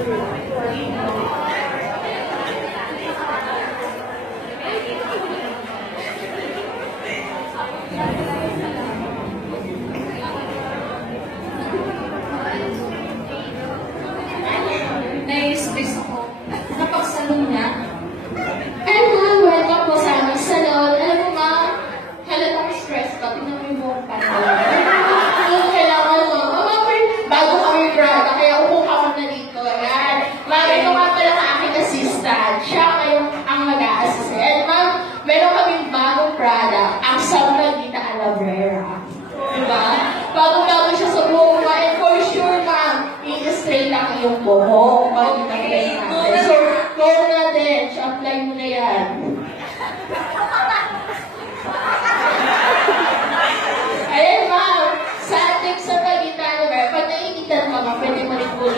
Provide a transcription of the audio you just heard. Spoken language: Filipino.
Nai-stress ako. Napagsalon niya. Ay, ma'am, welcome po sa aming salon. Alam mo, ma'am, halatang stress ka. Tingnan mo yung buhok pa. Kailangan mo. Ma'am, bago kami Prada, kaya upo ka muna dito. Ayan. Ma'am, ito nga pala ang aking assistant. Siya kayong ang mag-a-assist. And ma'am, meron kaming bagong product, ang Samlagita Aloe Vera. Diba? Bago-bago siya sa buhok mo. And for sure, ma'am, i-straight lang yung buhok. So, go natin. So, apply mo na yan.